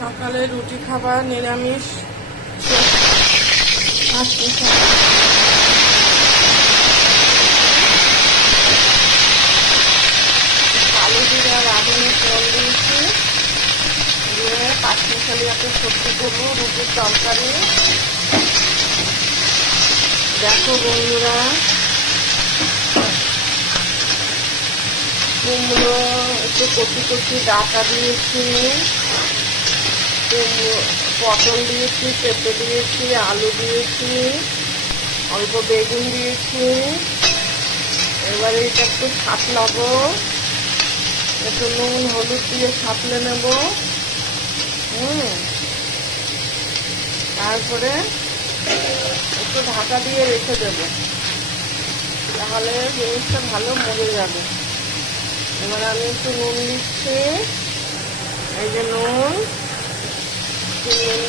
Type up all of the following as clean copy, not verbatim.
সকালে রুটি খাবার নিরামিষ কালো জিরা রাঁধুনি তেল দিয়েছি, দিয়ে পাঁচমিশালি একটা সবজি দেবো, রুটির তরকারি। দেখো বন্ধুরা, কুমড়ো একটু কচি কচি ডাঁটা দিয়েছি, পটল দিয়েছি, পেঁপে দিয়েছি, আলু দিয়েছি, অল্প বেগুন দিয়েছি। এবারে এটা একটু সাঁতলাবো, একটু নুন হলুদ দিয়ে সাঁতলে নেব। তারপরে একটু ঢাকা দিয়ে রেখে দেব, তাহলে জিনিসটা ভালো মরে যাবে। এবার আমি একটু নুন দিচ্ছি, এই যে নুন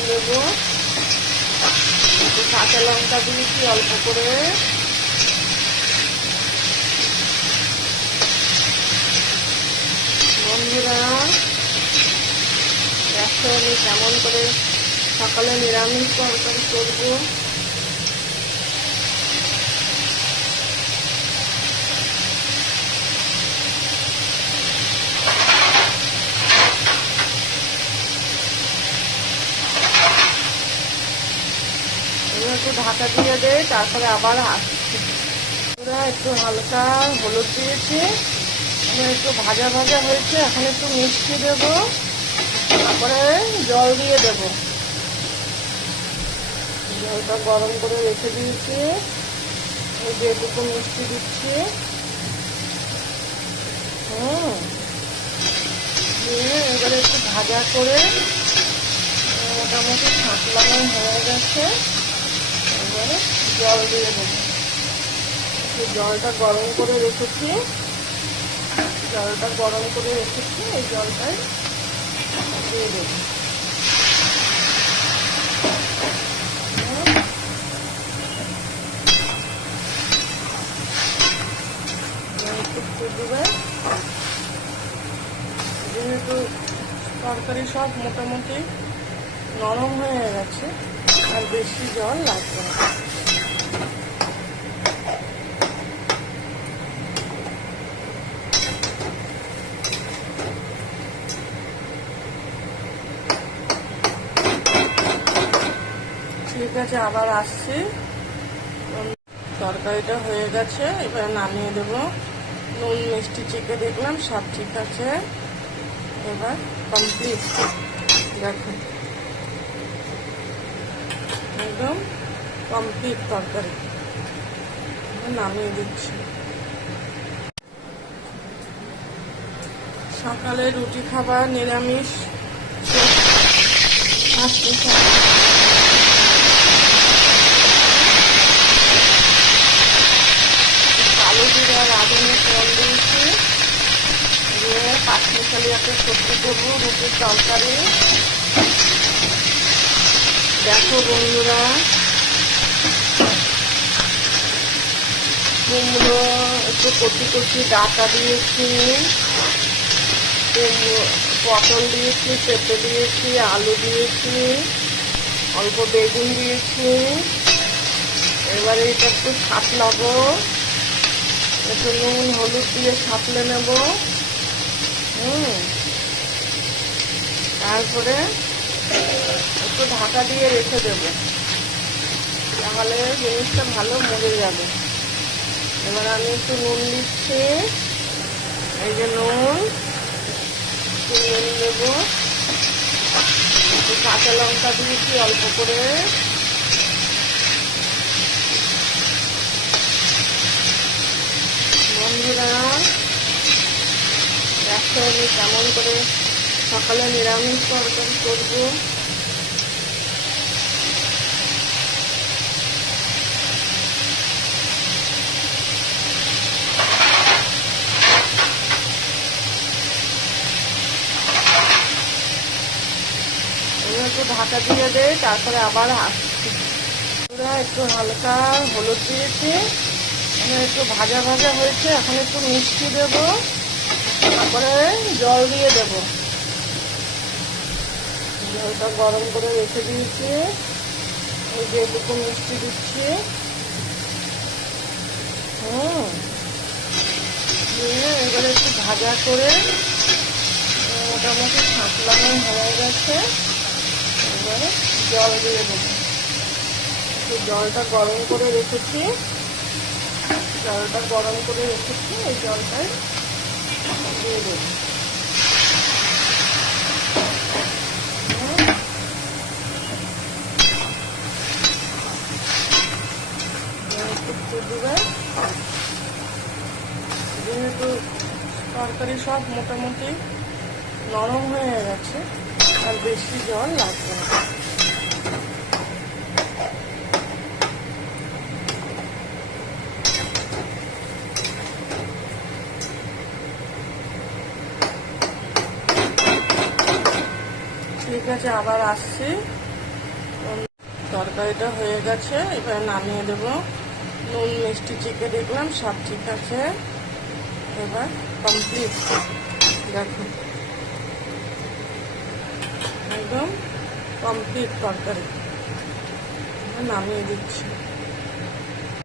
দেব, একটু কাঁচা লঙ্কা দিয়েছি অল্প করে। বন্ধুরা দেখো আমি কেমন করে সকালে নিরামিষ তরকারি করবো। একটু ঢাকা দিয়ে দেয়, তারপরে আবার আসছি। একটু হালকা হলুদ দিয়েছি, একটু ভাজা ভাজা হয়েছে। এখন একটু মিষ্টি দেব, তারপরে জল দিয়ে দেব। জলটা গরম করে রেখে দিয়েছি, এই যে এটুকু মিষ্টি দিচ্ছি। দিয়ে এবারে একটু ভাজা করে মোটামুটি ছাঁকলানো হয়ে গেছে। এবারে জল দিয়ে দেবো, জলটা গরম করে রেখেছি, এই জলটাই দিয়ে দেবো। যেহেতু তরকারি সব মোটামুটি নরম হয়ে গেছে, আর বেশি জল লাগবে না। ঠিক আছে, আবার আসছি। তরকারিটা হয়ে গেছে, এবার নামিয়ে দেবো। নুন মিষ্টি চেখে দেখলাম সব ঠিক আছে, এবার কমপ্লিট। দেখুন একদম কমপ্লিট তরকারি, নামিয়ে দিচ্ছি। সকালে রুটি খাবার নিরামিষ কালো জিরা রাঁধুনি তেল দিয়েছি, দিয়ে পাঁচমিশালি একটা সবজি দেবো, রুটির তরকারি। দেখো বন্ধুরা, কুমড়ো একটু কচি কচি ডাঁটা দিয়েছি, পটল দিয়েছি, পেঁপে দিয়েছি, আলু দিয়েছি, অল্প বেগুন দিয়েছি। এবারে এটা একটু সাঁতলাবো, একটু নুন হলুদ দিয়ে সাঁতলে নেব। তারপরে একটু ঢাকা দিয়ে রেখে দেব, তাহলে জিনিসটা ভালো মরে যাবে। এবার আমি একটু নুন দিচ্ছি, এই যে নুন দেব, একটু কাঁচা লঙ্কা দিয়েছি অল্প করে। বন্ধুরা দেখো আমি কেমন করে সকালে নিরামিষ তরকারি করবো। একটু ঢাকা দিয়ে দেয়, তারপরে আবার আসছি। একটু হালকা হলুদ দিয়েছি, একটু ভাজা ভাজা হয়েছে। এখন একটু মিষ্টি দেবো, তারপরে জল দিয়ে দেবো। জলটা গরম করে রেখে দিয়েছি। এই যে এটুকু মিষ্টি দিচ্ছি। দিয়ে এবারে একটু ভাজা করে মোটামুটি ছাঁকলানো হয়ে গেছে। এবারে জল দিয়ে দেবো। জলটা গরম করে রেখেছি, এই জলটাই দিয়ে দেবো। যেহেতু তরকারি সব মোটামুটি নরম হয়ে গেছে, আর বেশি জল লাগবে না। ঠিক আছে, আবার আসছি। তরকারিটা হয়ে গেছে, এবার নামিয়ে দেবো। নুন মিষ্টি চেখে দেখলাম সব ঠিক আছে। এবার কমপ্লিট, দেখো একদম কমপ্লিট তরকারি। নামিয়ে দিচ্ছি।